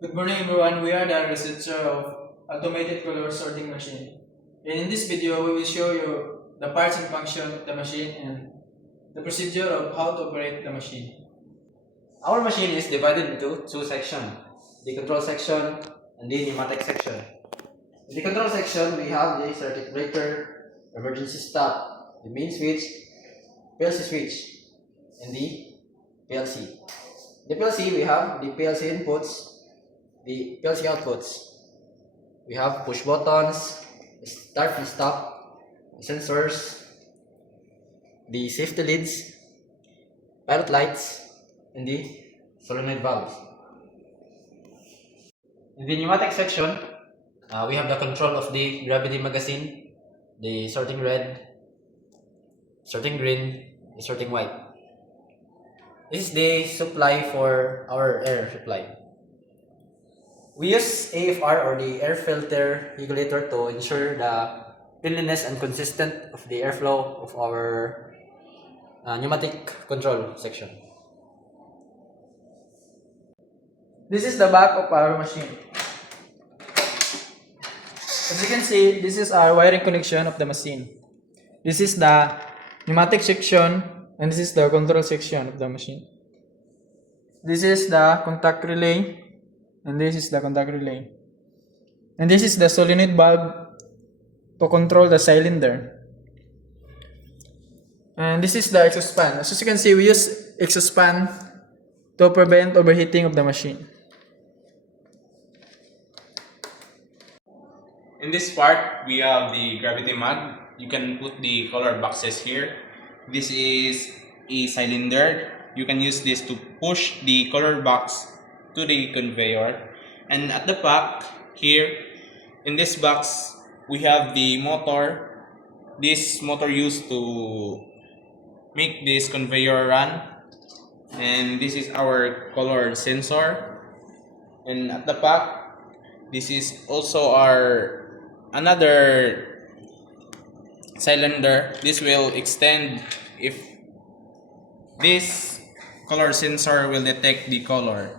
Good morning everyone, we are the researcher of automated color sorting machine. And in this video, we will show you the parts and function of the machine and the procedure of how to operate the machine. Our machine is divided into two sections, the control section and the pneumatic section. In the control section, we have the circuit breaker, emergency stop, the main switch, PLC switch, and the PLC. The PLC, we have the PLC inputs, the PLC outputs. We have push buttons, start and stop, sensors, the safety leads, pilot lights, and the solenoid valves. In the pneumatic section, we have the control of the gravity magazine, the sorting red, sorting green, the sorting white. This is the supply for our air supply. We use AFR or the air filter regulator to ensure the cleanliness and consistent of the airflow of our pneumatic control section. This is the back of our machine. As you can see, this is our wiring connection of the machine. This is the pneumatic section and this is the control section of the machine. This is the contact relay and this is the contact relay. And this is the solenoid valve to control the cylinder. And this is the exhaust fan. As you can see, we use exhaust fan to prevent overheating of the machine. In this part, we have the gravity mag. You can put the color boxes here. This is a cylinder. You can use this to push the color box to the conveyor. And at the back here, in this box, we have the motor. This motor used to make this conveyor run. And this is our color sensor. And at the back, this is also our another cylinder. This will extend if this color sensor will detect the color.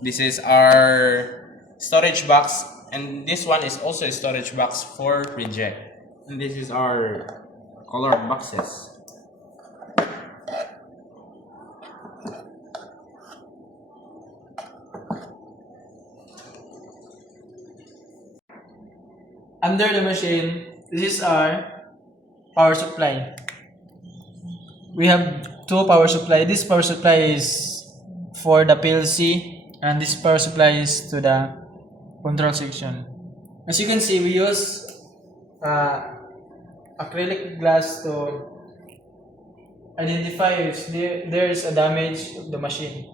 This is our storage box, and this one is also a storage box for reject. And this is our color boxes. Under the machine, this is our power supply. We have two power supply. This power supply is for the PLC and this power supply is to the control section. As you can see, we use acrylic glass to identify if there is a damage of the machine.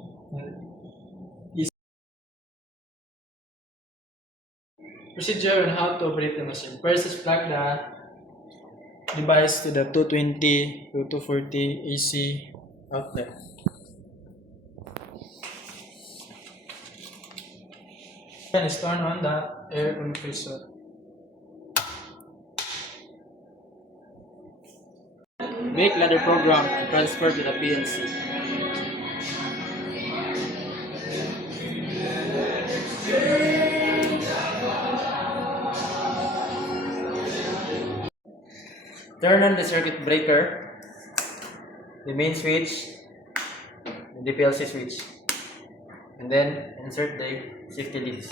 Procedure on how to operate the machine. First is plug the device to the 220 to 240 AC outlet. Then is turn on the air compressor. Make ladder program and transfer to the PLC. Turn on the circuit breaker, the main switch, and the PLC switch, and then insert the safety leads.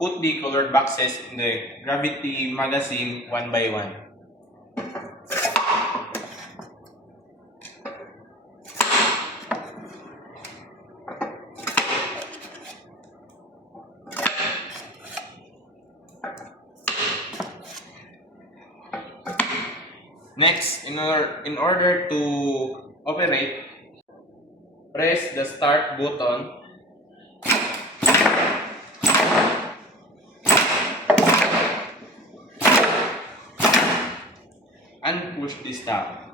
Put the colored boxes in the gravity magazine one by one. Next, in order to operate, press the start button and push the stop.